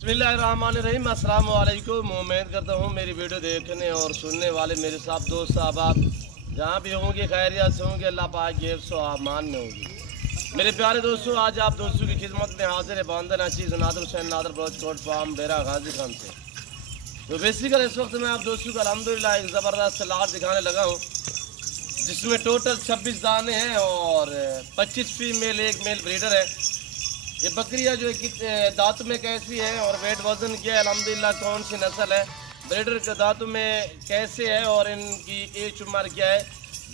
बिस्मिल्लाहिर्रहमानिर्रहीम। अस्सलाम वालेकुम। उम्मीद करता हूँ मेरी वीडियो देखने और सुनने वाले मेरे सब दोस्त साहबाब जहाँ भी होंगे खैरियत से होंगे, अल्लाह पाक के हिफ्ज़ व अमान में होंगे। मेरे प्यारे दोस्तों, आज आप दोस्तों की खिदमत में हाजिर है बंदर अजीज नादर हुसैन नादर ब्रोचकोट फार्म डेरा गाजी खान से। तो बेसिकल इस वक्त मैं आप दोस्तों को अल्हम्दुलिल्लाह एक ज़बरदस्त लाट दिखाने लगा हूँ जिसमें टोटल 26 दाने हैं और 25 फीमेल एक मेल ब्रीडर है। ये बकरियाँ जो दांत में कैसी है और वेट वज़न क्या है, अल्हम्दुलिल्लाह कौन सी नस्ल है, ब्रीडर के दांतों में कैसे है और इनकी एज उम्र क्या है,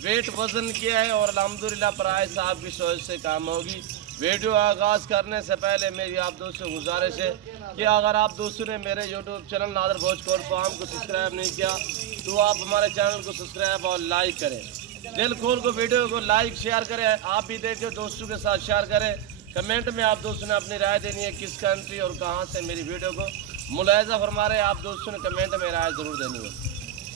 वेट वज़न क्या है और अल्हम्दुलिल्लाह प्राइस आपकी सोच से काम होगी। वीडियो आगाज़ करने से पहले मेरी आप दोस्तों से गुजारिश है कि अगर आप दोस्तों ने मेरे यूट्यूब चैनल नादर भोजकोट फार्म को सब्सक्राइब नहीं किया तो आप हमारे चैनल को सब्सक्राइब और लाइक करें। दिल खोल को वीडियो को लाइक शेयर करें, आप भी देखें, दोस्तों के साथ शेयर करें। कमेंट में आप दोस्तों ने अपनी राय देनी है किस कंट्री और कहाँ से मेरी वीडियो को मुलाहिजा फरमा रहे हैं, आप दोस्तों ने कमेंट में राय ज़रूर देनी है।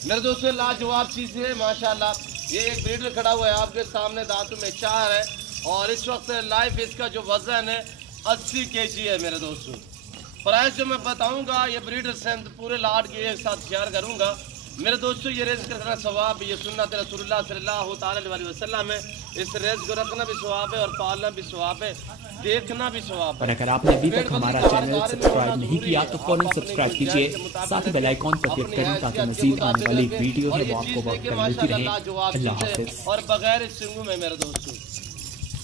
मेरे दोस्तों लाजवाब चीज़ें हैं माशाल्लाह। ये एक ब्रीडर खड़ा हुआ है आपके सामने, दांतों में 4 है और इस वक्त लाइफ इसका जो वज़न है 80 kg है। मेरे दोस्तों प्राइस जो मैं बताऊँगा ये ब्रीडर से पूरे लाट की एक साथ शेयर करूँगा। मेरे दोस्तों ये रेस करना सवाब, ये सुन्नत रसूलुल्लाह सल्लल्लाहु अलैहि वसल्लम है। इस रेस को रखना भी सवाब है और पालना भी सवाब है, देखना भी सवाब है। और अगर आपने अभी तक हमारा चैनल सब्सक्राइब नहीं किया तो फौरन सब्सक्राइब कीजिए, साथ ही बेल आइकॉन पर क्लिक करें ताकि मज़ीद आने वाली वीडियो है वो आपको वक्त पर मिलती रहे। अल्लाह हाफ़िज़। और बगैर सिंगू में मेरे दोस्तों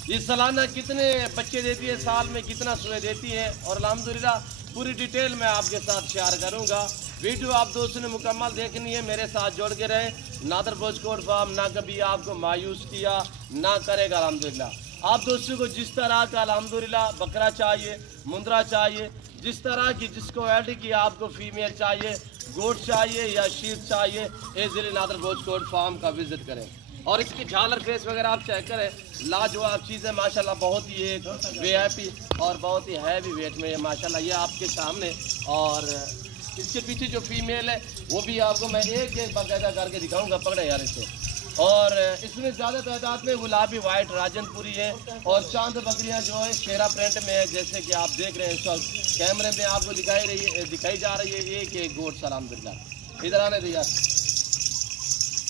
ये सालाना कितने बच्चे देती है, साल में कितना सुबह देती है और अल्हम्दुलिल्लाह पूरी डिटेल में आपके साथ शेयर करूँगा। वीडियो आप दोस्तों ने मुकम्मल देखनी है, मेरे साथ जोड़ के रहे। नादर भोजकोट फार्म ना कभी आपको मायूस किया ना करेगा अल्हम्दुलिल्लाह। आप दोस्तों को जिस तरह का अल्हम्दुलिल्लाह बकरा चाहिए, मुंद्रा चाहिए, जिस तरह की जिसको ऐड की आपको फीमेल चाहिए, गोट चाहिए या शीप चाहिए, इजीली नादर भोजकोट फार्म का विजिट करें। और इसकी झालर फेस वगैरह आप चेक करें, लाजवाब चीज़ है माशाल्लाह। बहुत ही एक वीआईपी और बहुत ही हैवी वेट में है माशाल्लाह, ये आपके सामने। और इसके पीछे जो फीमेल है वो भी आपको मैं एक एक बाकायदा करके दिखाऊंगा। पकड़े यार इसे। और इसमें ज़्यादा तादाद में गुलाबी वाइट राजनपुरी है और चांद बकरियां जो है शेरा प्रिंट में है, जैसे कि आप देख रहे हैं इस वक्त कैमरे में आपको दिखाई जा रही है एक एक गोट। अल्हम्दुलिल्लाह इधर आने दिया।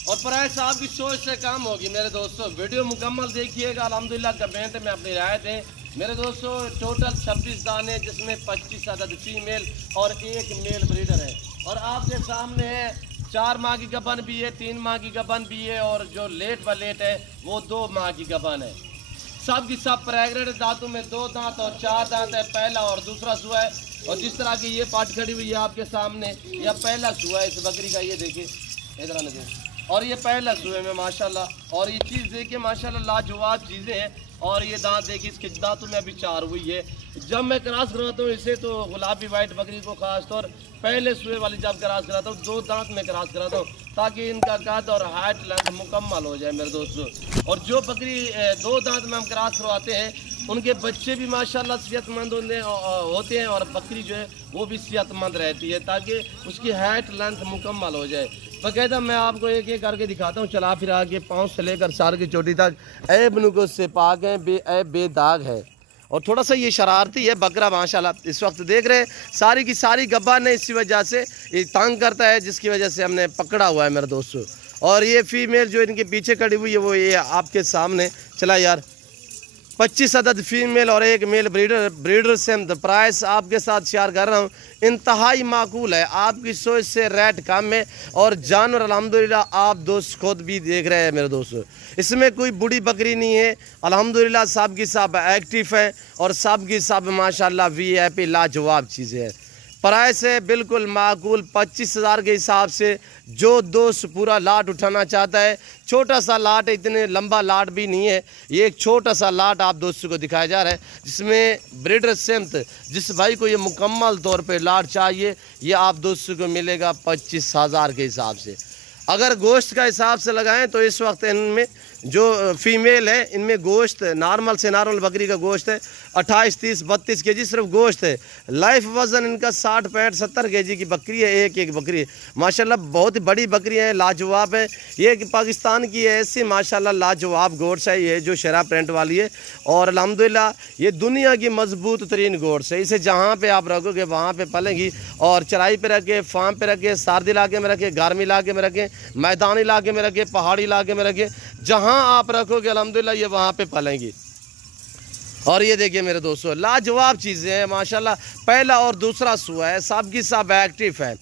और प्राइस आपकी सोच से कम होगी मेरे दोस्तों। वीडियो मुकम्मल देखिएगा, अल्हम्दुलिल्लाह कमेंट में अपनी राय दें। मेरे दोस्तों टोटल 26 दाने जिसमें 25 अदद फीमेल और एक मेल ब्रीडर है। और आपके सामने है 4 माह की गबन भी है, 3 माह की गबन भी है और जो लेट व लेट है वो 2 माह की गबन है। सब की सब प्रेग्नेंट, दांतों में 2 दांत और 4 दांत है, पहला और दूसरा सुआ है। और जिस तरह की ये पाट खड़ी हुई है आपके सामने, यह पहला सुआ है इस बकरी का, ये देखिए इधर आने दें। और ये पहला सुए में माशाल्लाह। और ये चीज़ देखिए माशाल्लाह लाजवाब चीज़ें हैं। और ये दांत देखिए, इसके दांतों में अभी 4 हुई है। जब मैं क्रॉस करवाता हूँ इसे तो गुलाबी वाइट बकरी को खास तौर पहले सुए वाली जब क्रॉस कराता हूँ 2 दांत में क्रॉस कराता हूँ ताकि इनका कद और हाइट लेंथ मुकम्मल हो जाए मेरे दोस्तों। और जो बकरी 2 दांत में हम क्रॉस करवाते हैं उनके बच्चे भी माशाल्लाह सेहतमंद होते हैं और बकरी जो है वो भी सेहतमंद रहती है ताकि उसकी हाइट लेंथ मुकम्मल हो जाए। बाकायदा मैं आपको एक एक करके दिखाता हूँ, चला फिर आगे पाँव से लेकर सर की चोटी तक ऐब नुको से पाक है, बेदाग है। और थोड़ा सा ये शरारती है बकरा माशाल्लाह। इस वक्त देख रहे हैं सारी की सारी गब्बा ने इसी वजह से ये तंग करता है, जिसकी वजह से हमने पकड़ा हुआ है मेरे दोस्तों। और ये फीमेल जो इनके पीछे खड़ी हुई है वो ये आपके सामने चला यार 25 अदद फीमेल और एक मेल ब्रीडर से हम प्राइस आपके साथ शेयर कर रहा हूँ। इंतहाई माकूल है, आपकी सोच से रेट कम है और जानवर अल्हम्दुलिल्लाह आप दोस्त खुद भी देख रहे हैं मेरे दोस्तों। इसमें कोई बूढ़ी बकरी नहीं है, अल्हम्दुलिल्लाह सब की सब एक्टिव है और सब की सब माशाल्लाह वीआईपी लाजवाब चीज़ें हैं। प्राइस है बिल्कुल माकूल, 25,000 के हिसाब से जो दोस्त पूरा लाट उठाना चाहता है। छोटा सा लाट है, इतने लंबा लाट भी नहीं है, ये एक छोटा सा लाट आप दोस्तों को दिखाया जा रहा है जिसमें ब्रीडर सेमत जिस भाई को ये मुकम्मल तौर पे लाट चाहिए ये आप दोस्तों को मिलेगा 25,000 के हिसाब से। अगर गोश्त का हिसाब से लगाएं तो इस वक्त इनमें जो फीमेल है इनमें गोश्त नॉर्मल से नॉर्मल बकरी का गोश्त है 28, 30, 32 kg सिर्फ गोश्त है। लाइफ वज़न इनका 60, 65, 70 kg की बकरी है, एक बकरी है माशाल्लाह। बहुत बड़ी बकरी है, लाजवाब है। ये पाकिस्तान की ऐसी माशाल्लाह लाजवाब गोश्त है ये जो शरा प्रिंट वाली है। और अल्हम्दुलिल्लाह ये दुनिया की मजबूत तरीन गोश्त है। इसे जहाँ पे आप रखोगे वहाँ पे पलेगी। और चराई पे रखे, फार्म पे रखे, सर्द इलाके में रखे, गर्म इलाके में रखे, मैदानी इलाके में रखे, पहाड़ी इलाके में रखे, जहाँ आप रखोगे अल्हम्दुलिल्लाह ये वहाँ पे पलेंगी। और ये देखिए मेरे दोस्तों लाजवाब चीज़ें हैं माशाल्लाह। पहला और दूसरा सुआ है, सब की सब एक्टिव है।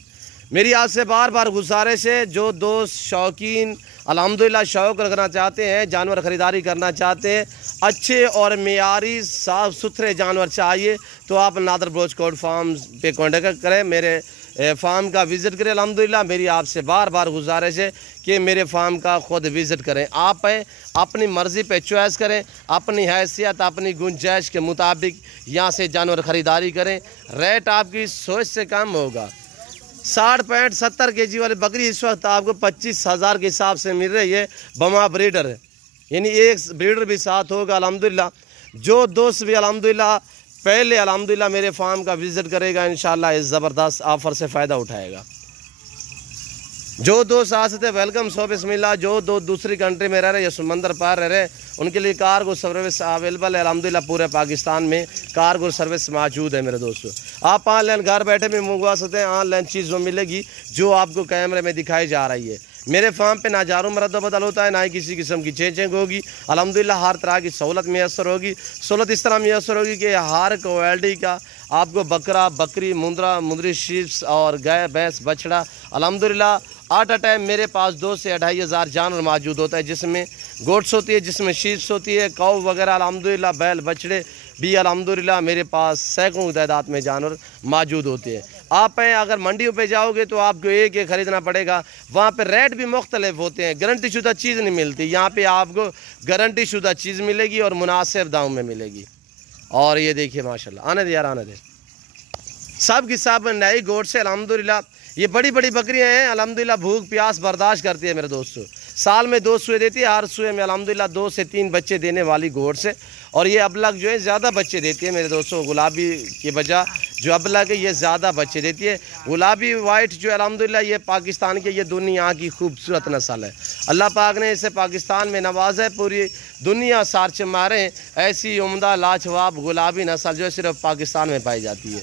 मेरी आपसे बार बार गुजारिश है, जो दोस्त शौकीन अल्हम्दुलिल्लाह शौक़ रखना चाहते हैं, जानवर ख़रीदारी करना चाहते हैं, अच्छे और मेयारी साफ़ सुथरे जानवर चाहिए, तो आप नादर बलोच कोट फार्म पे कॉन्टेक्ट करें, मेरे फार्म का विज़िट करें। अल्हम्दुलिल्लाह मेरी आपसे बार बार गुजारिश है कि मेरे फार्म का ख़ुद विज़िट करें। आप अपनी मर्ज़ी पे चॉइस करें, अपनी हैसियत अपनी गुंजाइश के मुताबिक यहाँ से जानवर ख़रीदारी करें। रेट आपकी सोच से कम होगा। 60, 65, 70 kg वाली बकरी इस वक्त आपको 25,000 के हिसाब से मिल रही है। बमा ब्रीडर है, यानी एक ब्रीडर भी साथ होगा अल्हम्दुलिल्लाह। जो दोस्त भी अल्हम्दुलिल्लाह पहले अल्हम्दुलिल्लाह मेरे फार्म का विज़िट करेगा इंशाल्लाह इस ज़बरदस्त ऑफ़र से फ़ायदा उठाएगा। जो दोस्त आ सकते वेलकम सो बिस्मिल्लाह। जो दो दूसरी कंट्री में रह रहे या समंदर पार रह रहे उनके लिए कार्गो सर्विस अवेलेबल है अल्हम्दुलिल्लाह। पूरे पाकिस्तान में कार्गो सर्विस मौजूद है मेरे दोस्तों। आप ऑनलाइन घर बैठे भी मंगवा सकते हैं, ऑनलाइन चीज़ वो मिलेगी जो आपको कैमरे में दिखाई जा रही है। मेरे फार्म पे ना जारू मरद बदल होता है, ना ही किसी किस्म की चेंजिंग होगी। अल्हम्दुलिल्लाह हर तरह की सहूलत मैसर होगी। सहूलत इस तरह मैसर होगी कि हर क्वालिटी का आपको बकरा, बकरी, मुंदरी, शीप्स और गाय, भैंस, बछड़ा अल्हम्दुलिल्लाह एट अ टाइम मेरे पास 2 से 2.5 हज़ार जानवर मौजूद होता है, जिसमें गोट्स होती है, जिसमें शीप्स होती है, काऊ वगैरह अल्हम्दुलिल्लाह, बैल बछड़े भी अल्हम्दुलिल्लाह मेरे पास सैकड़ों की तादाद में जानवर मौजूद होते हैं। आप अगर मंडियों पे जाओगे तो आपको एक ख़रीदना पड़ेगा, वहाँ पे रेट भी मुख्तलिफ होते हैं, गारंटी शुदा चीज़ नहीं मिलती। यहाँ पे आपको गारंटी शुदा चीज़ मिलेगी और मुनासिब दाम में मिलेगी। और ये देखिए माशाल्लाह, आने दे यार आने दे, सब की सब नई गोट से अल्हम्दुलिल्लाह। ये बड़ी बड़ी बकरियां हैं अल्हम्दुलिल्लाह, भूख प्यास बर्दाश्त करती है मेरे दोस्तों। साल में 2 सुए देती है, हर सुए में अल्हम्दुलिल्लाह 2 से 3 बच्चे देने वाली गोट से। और ये अबलग जो है ज़्यादा बच्चे देती है मेरे दोस्तों, गुलाबी की बजाय जो अबलग है ये ज़्यादा बच्चे देती है। गुलाबी वाइट जो अल्हम्दुलिल्लाह ये पाकिस्तान के ये दुनिया की खूबसूरत नस्ल है। अल्लाह पाक ने इसे पाकिस्तान में नवाजा है, पूरी दुनिया सार्च मारे ऐसी उम्दा लाजवाब गुलाबी नस्ल जो सिर्फ पाकिस्तान में पाई जाती है।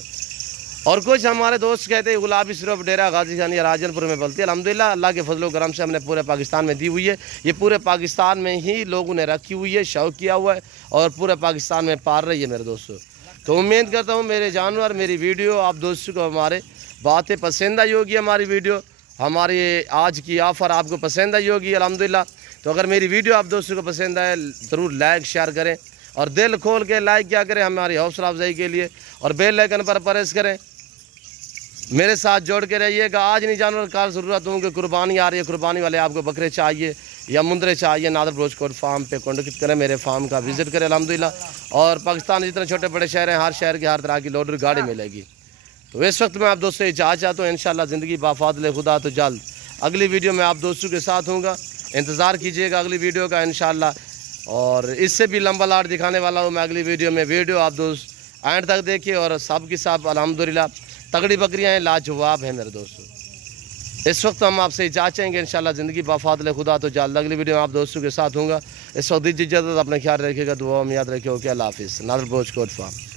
और कुछ हमारे दोस्त कहते हैं गुलाबी सिर्फ डेरा गाजी खान या राजनपुर में पलती है। अल्हम्दुलिल्लाह अल्लाह के फजल करम से हमने पूरे पाकिस्तान में दी हुई है। ये पूरे पाकिस्तान में ही लोगों ने रखी हुई है, शौक़ किया हुआ है और पूरे पाकिस्तान में पाल रही है मेरे दोस्तों। तो उम्मीद करता हूँ मेरे जानवर, मेरी वीडियो आप दोस्तों को हमारे बातें पसंद आई होगी। हमारी वीडियो, हमारी आज की ऑफ़र आपको पसंद आई होगी अल्हम्दुलिल्लाह। तो अगर मेरी वीडियो आप दोस्तों को पसंद आए ज़रूर लाइक शेयर करें और दिल खोल के लाइक क्या करें हमारी हौसला अफजाई के लिए, और बेल आइकन पर प्रेस करें। मेरे साथ जोड़ के रहिएगा। आज नहीं जानवर कार ज़रूरत होंगे, कुर्बानी आ रही है, कुर्बानी वाले आपको बकरे चाहिए या मुंदरे चाहिए, नादर बलोच कोट फार्म पे कॉन्टेक्ट करें, मेरे फार्म का विज़िट करें अल्हम्दुलिल्लाह। और पाकिस्तान जितने छोटे बड़े शहर हैं, हर शहर के हर तरह की लोडर गाड़ी मिलेगी। तो इस वक्त मैं आप दोस्तों इजाज़त चाहता हूँ, इंशाअल्लाह ज़िंदगी बाफ़ाज़िल खुदा तो जल्द अगली वीडियो में आप दोस्तों के साथ होऊंगा। इंतज़ार कीजिएगा अगली वीडियो का इंशाअल्लाह। और इससे भी लंबा लाट दिखाने वाला हूँ मैं अगली वीडियो में। वीडियो आप दोस्त एंड तक देखिए। और सब की सब अल्हम्दुलिल्लाह तगड़ी बकरियाँ हैं, लाजवाब हैं मेरे दोस्तों। इस वक्त हम आपसे इजाज़त चाहेंगे इंशाअल्लाह ज़िंदगी बाफ़ाज़िल खुदा तो जल्द अगली वीडियो में आप दोस्तों के साथ होऊंगा। इस वक्त इजाज़त, अपना ख्याल रखिएगा, दुआ में याद रखिए। ओके, अल्लाह हाफ़िज़। नादर बलोच कोट फार्म।